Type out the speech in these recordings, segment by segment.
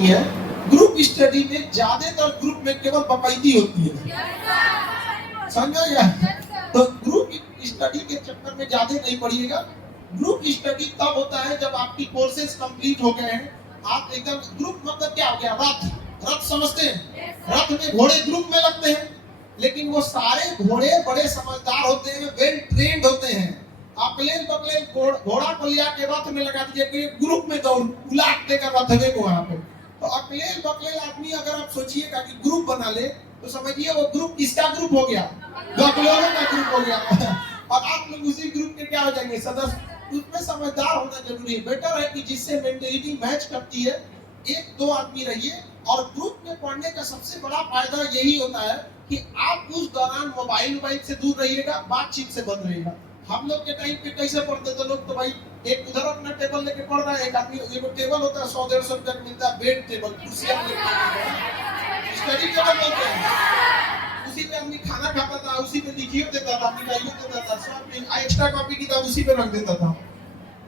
है group study में ज्यादातर ग्रुप में केवल बकैती होती है, समझा या? तो ग्रुप स्टडी के चक्कर में ज्यादा नहीं पढ़िएगा। ग्रुप स्टडी तब होता है जब आपकी कोर्सेज कंप्लीट हो गए हैं, आप एकदम ग्रुप मतलब क्या हो गया, रथ। रथ समझते हैं? रथ में घोड़े ग्रुप में लगते हैं, लेकिन वो सारे घोड़े बड़े समझदार होते हैं, वेल ट्रेंड होते हैं। अकलेल बकलेल घोड़ा को लिया के रथ में लगा दीजिए, ग्रुप में दौड़ उलाट देकर रथवे को वहां पे। तो अकलेल बकलेल आदमी अगर आप सोचिएगा कि ग्रुप बना ले, तो समझिए वो ग्रुप किसका ग्रुप हो गया, बकलोलों का ग्रुप हो गया। और आप लोग उसी ग्रुप के क्या हो जाएंगे, सदस्य। उसमें समझदार होना जरूरी है। बेटर है कि जिससे मेंटेलिटी मैच करती है, एक दो आदमी रहिए। और ग्रुप में पढ़ने का सबसे बड़ा फायदा यही होता है कि आप उस दौरान मोबाइल से दूर रहिएगा, बातचीत से बंद रहिएगा। हम लोग के टाइम पे कैसे पढ़ते थे लोग, तो भाई एक उधर अपना टेबल लेके पढ़ रहा है, एक आदमी, एक टेबल होता है 100-150 रुपया मिलता है, बेड टेबल, कुर्सी स्टडी टेबल बोलते हैं। उसी पे आदमी खाना खाता था, उसी पे लिखियो देता था, मिठाइयों देता था, सब एक्स्ट्रा कॉपी किताब उसी पे रख देता था।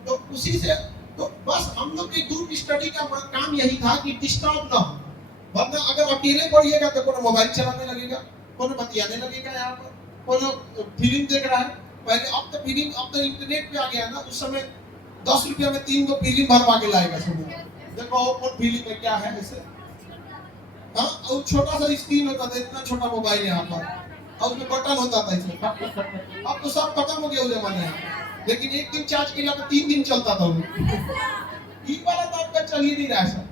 तो उसी से तो बस हम लोग के ग्रुप स्टडी का काम यही था कि डिस्टर्ब ना हो। वरना अगर अकेले पढ़िएगा तो कोनो मोबाइल चलाने लगेगा, कोनो बतियाने लगेगा, यहाँ पर कोनो फिल्म देख रहा है। पहले अब तो फिल्म, अब तो इंटरनेट पे आ गया ना, उस समय 10 रुपया में 3 गो फिल्म भरवा के लाएगा। सुनो देखो कौन फिल्म में क्या है ऐसे। हाँ, और छोटा सा स्क्रीन होता था, इतना छोटा मोबाइल यहाँ पर, और उसमें बटन होता था इसमें। अब तो सब खत्म हो गया उस जमाने में, लेकिन एक दिन चार्ज किया तो 3 दिन चलता था। ये वाला तो आपका चल ही नहीं रहा है।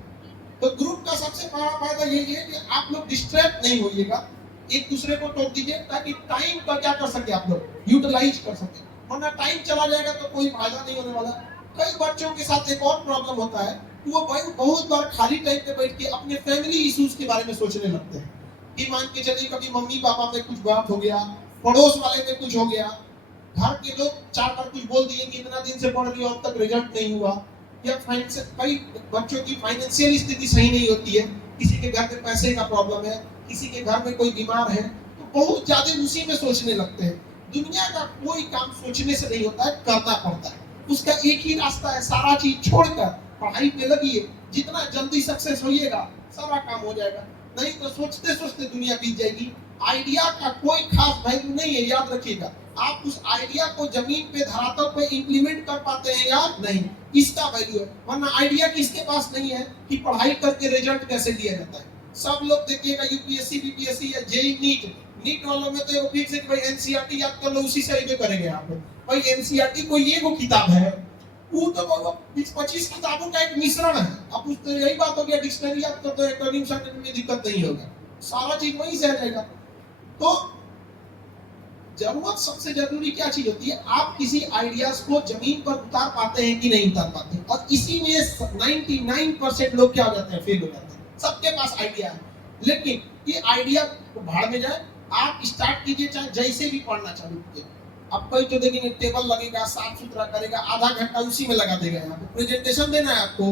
तो ग्रुप का सबसे बड़ा फायदा यही है कि आप लोग डिस्ट्रैक्ट नहीं होइएगा, एक दूसरे को टोक दीजिए, ताकि टाइम का क्या कर सके आप लोग, यूटिलाइज कर सके। वरना टाइम चला जाएगा तो कोई फायदा नहीं होने वाला। कई बच्चों के साथ एक और प्रॉब्लम होता है, वो बहुत बार खाली टाइम पे बैठ के अपने फैमिली इश्यूज के बारे में सोचने लगते हैं। कि मान के चलिए कभी मम्मी पापा में कुछ बात हो गया, पड़ोस वाले में कुछ हो गया, घर के लोग 4 बार कुछ बोल दिए कि इतना दिन से पढ़ रही हो, अब तक रिजल्ट नहीं हुआ, या कई बच्चों की फाइनेंशियल स्थिति सही नहीं होती है, किसी के घर में पैसे का प्रॉब्लम है, किसी के घर में कोई बीमार है, तो बहुत ज्यादा उसी में सोचने लगते हैं। दुनिया का कोई काम सोचने से नहीं होता है, करना पड़ता है। उसका एक ही रास्ता है, सारा चीज छोड़कर पढ़ाई पे लगिए। जितना जल्दी सक्सेस होइएगा, सारा काम हो जाएगा। नहीं तो सोचते सोचते दुनिया बीत जाएगी। आइडिया का कोई खास वैल्यू नहीं है, याद रखिएगा। आप उस आइडिया को जमीन पे, धरातल पे इंप्लीमेंट कर पाते हैं या नहीं, इसका वैल्यू है। वरना आइडिया किसके पास नहीं है कि पढ़ाई करके रिजल्ट कैसे लिया जाता है। सब लोग देखिएगा यूपीएससी, बीपीएससी या जेई नीट वालों में तो फिक्स है कि भाई एनसीईआरटी याद कर लो, उसी से आगे करेंगे आप। भाई एनसीईआरटी कोई एक किताब है, वो तो 20-25 किताबों का एक मिश्रण है। अब उस तो यही बात हो गया, डिक्शनरी याद कर दो, एक्रोनिम समझने में दिक्कत नहीं होगा, सारा चीज वहीं से आ जाएगा। तो जरूरत सबसे जरूरी क्या चीज होती है, आप किसी आइडियाज को जमीन पर उतार पाते हैं कि नहीं उतार पाते। और इसी में 99% लोग क्या हो जाते हैं, फेल हो जाते हैं। सबके पास आइडिया है, लेकिन ये आइडिया भाड़ में जाए। आप स्टार्ट कीजिए, चाहे जैसे भी पढ़ना चालू कीजिए। अब कोई तो देखेंगे टेबल लगेगा, साफ सुथरा करेगा, आधा घंटा उसी में लगा देगा। यहाँ पे प्रेजेंटेशन देना है आपको।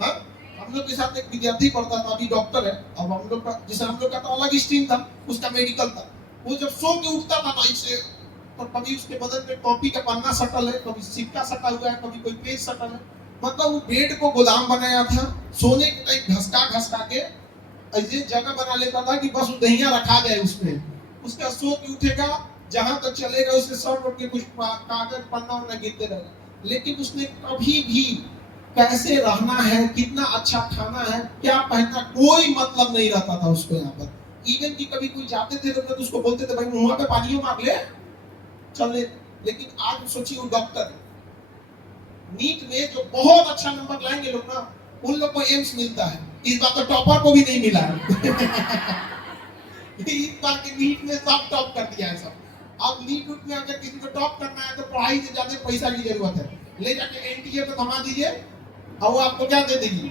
हाँ, हम लोग के साथ एक विद्यार्थी पढ़ता था, अभी डॉक्टर है। अब हम लोग का, जैसे हम लोग का तो अलग स्ट्रीम था, उसका मेडिकल था। वो जब सो के उठता था ऐसे, तो कभी उसके बदन में कॉपी का पन्ना सटल है, कभी सिक्का सटा हुआ है, कभी कोई पेज सटल है। मतलब वो बेड को गोदाम बनाया था, सोने के टाइम घसका के ऐसे जगह बना लेता था कि बस दहिया रखा जाए उसमें। उसका सो के उठेगा, जहां तक चलेगा उसके सर उठ के कुछ कागज पन्ना उन्ना गिरते रहेगा। लेकिन उसने कभी भी कैसे रहना है, कितना अच्छा खाना है, क्या पहनना, कोई मतलब नहीं रहता था उसको। यहाँ पर इवन की कभी कोई जाते थे लोग तो उसको बोलते थे भाई मुंह पे पानी मांग ले, चल ले। लेकिन आज सोचिए वो डॉक्टर, नीट में जो बहुत अच्छा नंबर लाएंगे लोग ना, उन लोग को एम्स मिलता है। इस बार तो टॉपर को भी नहीं मिला है। इस बार के नीट में सब टॉप कर दिया है सब। अब नीट में अगर किसी को टॉप करना है तो पढ़ाई से ज्यादा पैसा की जरूरत है। ले जाके एनटीए पे थमा दीजिए और वो आपको क्या दे देगी,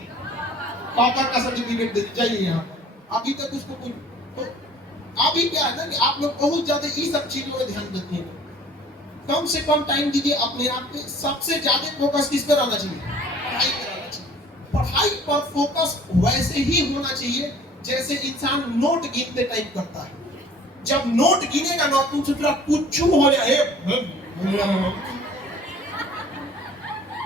टॉपर का सर्टिफिकेट दे जाइए। यहाँ अभी तक उसको कुछ, तो अभी क्या है ना कि आप लोग बहुत ज्यादा इस सब चीजों में ध्यान देते हैं। कम से कम टाइम दीजिए अपने आप पे। सबसे ज्यादा फोकस किस पे रहना चाहिए, पढ़ाई पे रहना चाहिए। पढ़ाई पर फोकस वैसे ही होना चाहिए जैसे इंसान नोट गिनते टाइप करता है। जब नोट गिनेगा ना तो उसका पुच्छू हो जाए,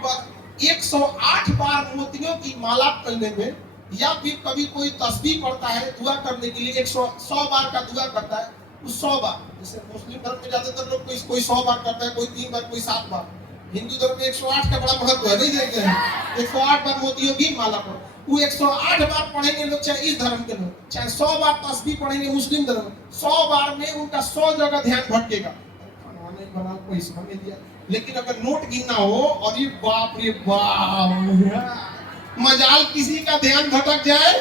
बस 1 108 बार मोतियों की माला करने में, या फिर कभी कोई तस्बीह पढ़ता है दुआ करने के लिए 100 बार का दुआ करता है, उस 100 बार, जैसे मुस्लिम धर्म में ज्यादातर लोग कोई 100 बार करता है, कोई 3 बार, कोई 7 बार। हिंदू धर्म में 108 का बड़ा महत्व है, नहीं देखते हैं 108 बार मोतियों की माला पढ़ो। वो 108 बार पढ़ेंगे लोग, चाहे इस धर्म के लोग, चाहे 100 बार तस्बीह पढ़ेंगे मुस्लिम धर्म, 100 बार में उनका 100 जगह ध्यान भटकेगा, खाना नहीं बना, पैसा नहीं दिया। लेकिन अगर नोट गिनना हो, और ये बाप रे बाप, मजाल किसी का ध्यान भटक जाए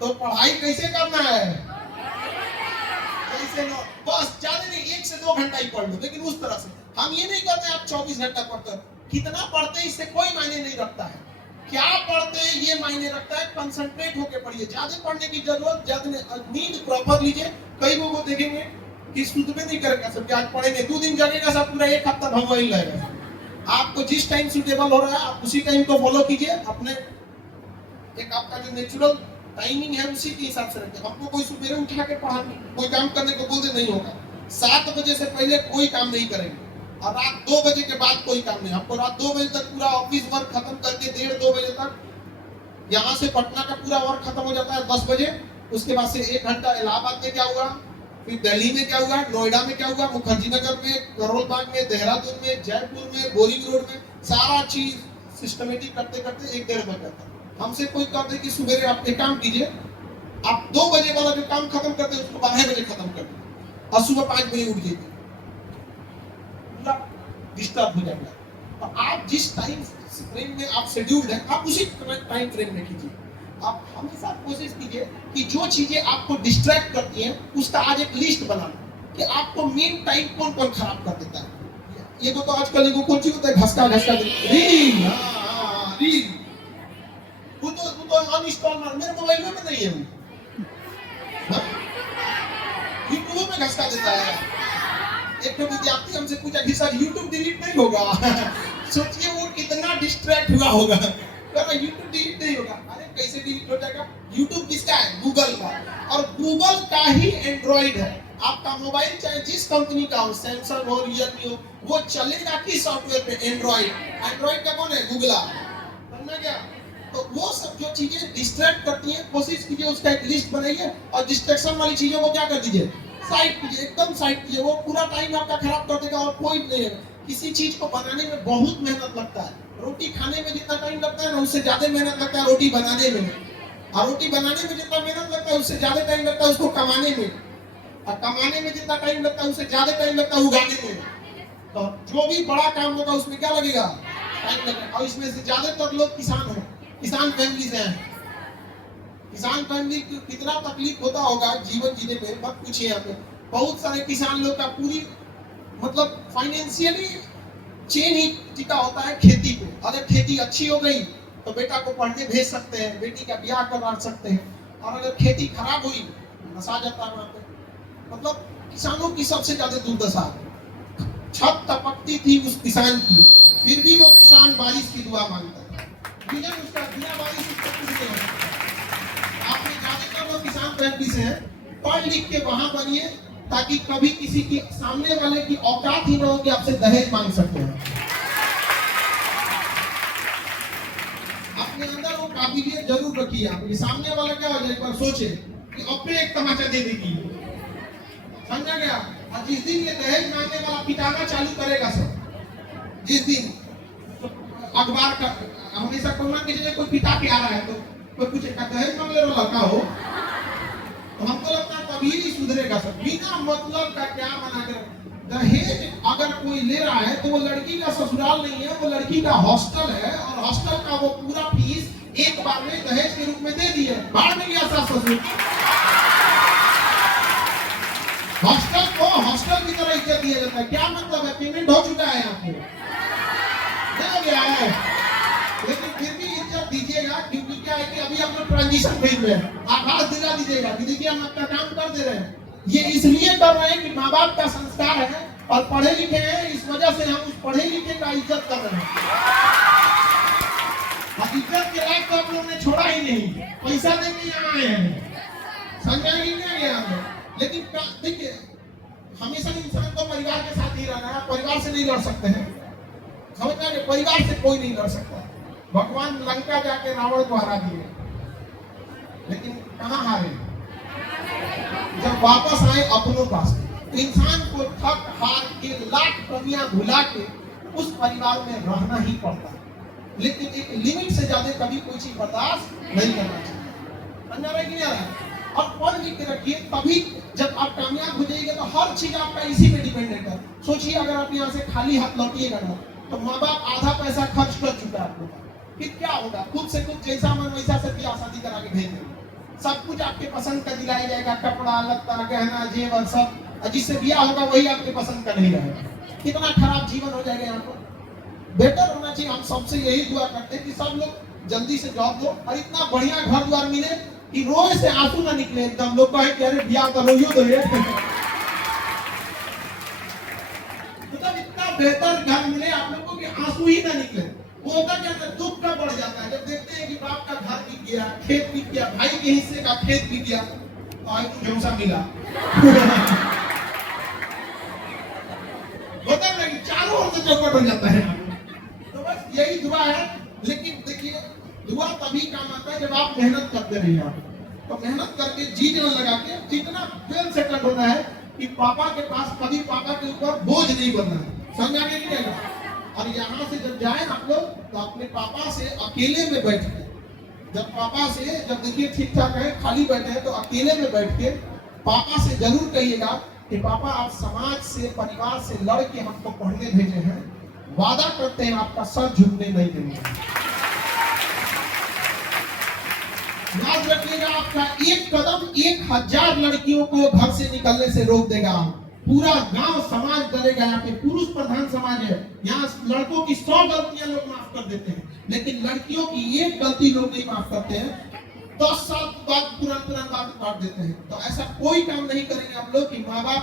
तो पढ़ाई कैसे करना है, कैसे नो, बस ज्यादा नहीं 1 से 2 घंटा ही पढ़ लो, लेकिन उस तरह से। हम ये नहीं करते आप 24 घंटा पढ़ते हो, कितना पढ़ते हैं इससे कोई मायने नहीं रखता है, क्या पढ़ते हैं ये मायने रखता है। कंसंट्रेट होकर पढ़िए, ज्यादा पढ़ने की जरूरत, ज्यादा नींद प्रॉपर लीजिए। कई लोगों को देखेंगे कि सुध में नहीं करेगा, सब आज पढ़ेंगे 2 दिन जगेगा, सब पूरा 1 हफ्ता भंग वही लगेगा। आपको जिस टाइम सूटेबल हो रहा है आप उसी टाइम को फॉलो कीजिए, अपने एक आपका जो नेचुरल टाइमिंग है उसी के हिसाब से रखिए। हमको कोई सुबह उठा के पढ़ाने, कोई काम करने को बोलते नहीं होगा। 7 बजे से पहले कोई काम नहीं करेंगे, और रात 2 बजे के बाद कोई काम नहीं। हमको रात 2 बजे तक पूरा ऑफिस वर्क खत्म करके 1:30-2 बजे तक यहाँ से पटना का पूरा वर्क खत्म हो जाता है 10 बजे। उसके बाद से 1 घंटा इलाहाबाद में क्या हुआ, फिर दिल्ली में क्या हुआ, नोएडा में क्या हुआ, मुखर्जी नगर में, करोल बाग में, देहरादून में, जयपुर में, बोरिंग रोड में, सारा चीज सिस्टमेटिक करते करते 1-1.5 बज जाता है। हमसे कोई कहते कि सुबह आप एक काम कीजिए, आप 2 बजे वाला जो काम खत्म करते हैं उसको 12 बजे खत्म कर दीजिए, और सुबह 5 बजे उठ जाइए, पूरा डिस्टर्ब हो जाएगा। तो आप जिस टाइम फ्रेम में आप शेड्यूल्ड है, आप उसी टाइम फ्रेम में कीजिए। आप हमेशा कोशिश कीजिए कि जो चीजें आपको डिस्ट्रैक्ट करती हैं उसका आज एक लिस्ट बना लो कि आपको मेन टाइम कौन कौन खराब कर देता है। ये तो आजकल को कौन सी होता है, घसका रील, रील, वो तो अनइंस्टॉल मार, मेरे मोबाइल में नहीं है, यूट्यूब में घसका देता है। एक विद्यार्थी हमसे पूछा कि सर यूट्यूब डिलीट नहीं होगा? सोचिए वो कितना डिस्ट्रैक्ट हुआ होगा, यूट्यूब डिलीट नहीं होगा। अरे कैसे डिलीट हो जाएगा? यूट्यूब किसका है? गूगल का, और गूगल का ही एंड्रॉइड है। आपका मोबाइल चाहे जिस कंपनी का हो, सैमसंग हो, रियलमी हो, वो चलेगा किस सॉफ्टवेयर पे? एंड्रॉइड। एंड्रॉइड का कौन है? गूगल। समझना क्या? तो वो सब जो चीजें डिस्ट्रैक्ट करती हैं, कोशिश कीजिए उसका एक लिस्ट बनाइए, और डिस्ट्रैक्शन वाली चीजों को क्या कर दीजिए, साइड कीजिए, एकदम साइड कीजिए। वो पूरा टाइम आपका खराब कर देगा, और कोई नहीं है। किसी चीज को बनाने में बहुत मेहनत लगता है। रोटी खाने में जितना टाइम लगता है ना, उससे ज्यादा मेहनत लगता है रोटी बनाने में। और रोटी बनाने में जितना मेहनत लगता है उससे ज्यादा टाइम लगता है उसको कमाने में। और कमाने में जितना टाइम लगता है उससे ज्यादा टाइम लगता है उगाने में। तो जो भी बड़ा काम होगा उसमें क्या लगेगा? टाइम लगेगा। और इसमें से ज्यादातर लोग किसान हैं, किसान फैमिली से हैं। किसान फैमिली को कितना तकलीफ होता होगा जीवन जीने में, मत पूछिए। यहाँ पे बहुत सारे किसान लोग का पूरी मतलब फाइनेंशियली चेन ही टिका होता है खेती पे। अगर खेती अच्छी हो गई तो बेटा को पढ़ने भेज सकते हैं, बेटी का ब्याह करवा सकते हैं। और अगर खेती खराब हुई नशा जाता है वहां पे। मतलब किसानों की सबसे ज्यादा दुर्दशा। छत टपकती थी उस किसान की, फिर भी वो किसान बारिश की दुआ मांगता है। बिना उसका बिना बारिश उसका कुछ नहीं हो सकता। आपने ज्यादातर लोग किसान फैमिली से हैं, पढ़ लिख के वहां बनिए ताकि कभी किसी के सामने वाले की औकात ही ना हो कि आपसे दहेज मांग सकते हैं। अपने अंदर वो काबिलियत जरूर रखिए। आप सामने वाला क्या हो जाए एक बार सोचे कि अपने एक तमाचा दे देगी, समझा गया? और जिस दिन ये दहेज मांगने वाला पिटाना चालू करेगा सब, जिस दिन अखबार का हमेशा कोई पिता के आ रहा है तो कोई पूछेगा दहेज मांगने वाला का हो, तो हमको लगता है तभी ही सुधरेगा सब। बिना मतलब का क्या मना कर। दहेज अगर कोई ले रहा है तो वो लड़की का ससुराल नहीं है, वो लड़की का हॉस्टल है, और हॉस्टल का वो पूरा फीस एक बार में दहेज के रूप में दे दिए। बाहर में गया सास ससुर, हॉस्टल को हॉस्टल की तरह इज्जत दिया जाता है। क्या मतलब है? पेमेंट हो चुका है यहाँ पे, हो गया है, लेकिन फिर भी इज्जत दीजिएगा। क्योंकि क्या है कि अभी हम लोग ट्रांजिशन फेज में हैं। आभास दिला दीजिएगा कि देखिए हम अपना काम कर दे रहे हैं। ये इसलिए कर रहे हैं कि माँ बाप का संस्कार है और पढ़े लिखे हैं, इस वजह से हम उस पढ़े लिखे का इज्जत कर रहे हैं। इज्जत के लायक तो आप लोगों ने छोड़ा ही नहीं, पैसा देके यहाँ आए हैं, समझा ही नहीं गया। लेकिन देखिए हमेशा इंसान को परिवार के साथ ही रहना है, परिवार से नहीं लड़ सकते हैं, समझ में? परिवार से कोई नहीं लड़ सकता। भगवान लंका जाके रावण को हरा दिए, लेकिन कहाँ हारे? जब वापस आए अपनों पास। इंसान को थक हार के लाख कमियां भुला के उस परिवार में रहना ही पड़ता है, लेकिन एक लिमिट से ज्यादा कभी कोई चीज बर्दाश्त नहीं करना चाहिए। समझ रहे कि नहीं आ रहा है? और पढ़ लिख के रखिए, तभी जब आप कामयाब हो जाएंगे तो हर चीज आपका इसी पे डिपेंडेंट है। सोचिए अगर आप यहाँ से खाली हाथ लौटिएगा ना, तो माँ बाप आधा पैसा खर्च कर चुका है आपको, फिर क्या होगा? खुद से कुछ जैसा मन वैसा से ब्याह शादी करा के भेज देंगे, सब कुछ आपके पसंद का दिलाया जाएगा, कपड़ा लत्ता गहना जेवर सब, जिससे ब्याह होगा वही आपके पसंद का नहीं रहेगा। कितना खराब जीवन हो जाएगा यहाँ पर। बेटर होना चाहिए, हम सबसे यही दुआ करते हैं कि सब लोग जल्दी से जॉब लो और इतना बढ़िया घर द्वार मिले कि रोए से आंसू ना निकले। एकदम लोग कहे कि अरे ब्याह करो यो तो ये मतलब इतना बेहतर घर मिले आप लोगों को कि आंसू ही ना निकले। वो होता क्या है, दुख का बढ़ जाता है जब देखते हैं कि बाप का घर बिक गया, खेत बिक गया, भाई के हिस्से का खेत बिक गया, तो आज मुझे उसा मिला होता है कि चारों ओर से चौपट हो जाता है। तो बस यही दुआ है। लेकिन देखिए दुआ तभी काम आता है जब आप मेहनत करते रहिए। आप तो मेहनत करके जी जान लगा के जितना वेल सेटल होना है कि पापा के पास कभी पापा के ऊपर बोझ नहीं बनना है। समझ आ गया नहीं क्या? और यहाँ से जब जाए आप लोग तो अपने पापा से अकेले में बैठ के, जब पापा से जब देखिए ठीक ठाक है खाली बैठे हैं तो अकेले में बैठ के पापा से जरूर कहिएगा कि पापा आप समाज से परिवार से लड़ के हमको पढ़ने भेजे हैं, वादा करते हैं आपका सर झुकने नहीं देंगे। याद रखिएगा आपका एक कदम 1000 लड़कियों को घर से निकलने से रोक देगा। पूरा गांव समाज डरेगा। यहाँ पे पुरुष प्रधान समाज है, यहाँ लड़कों की 100 गलतियां लोग माफ कर देते हैं, लेकिन लड़कियों की एक गलती लोग नहीं माफ करते हैं। 10 साल बाद तुरंत बात काट देते हैं। तो ऐसा कोई काम नहीं करेंगे हम लोग कि माँ बाप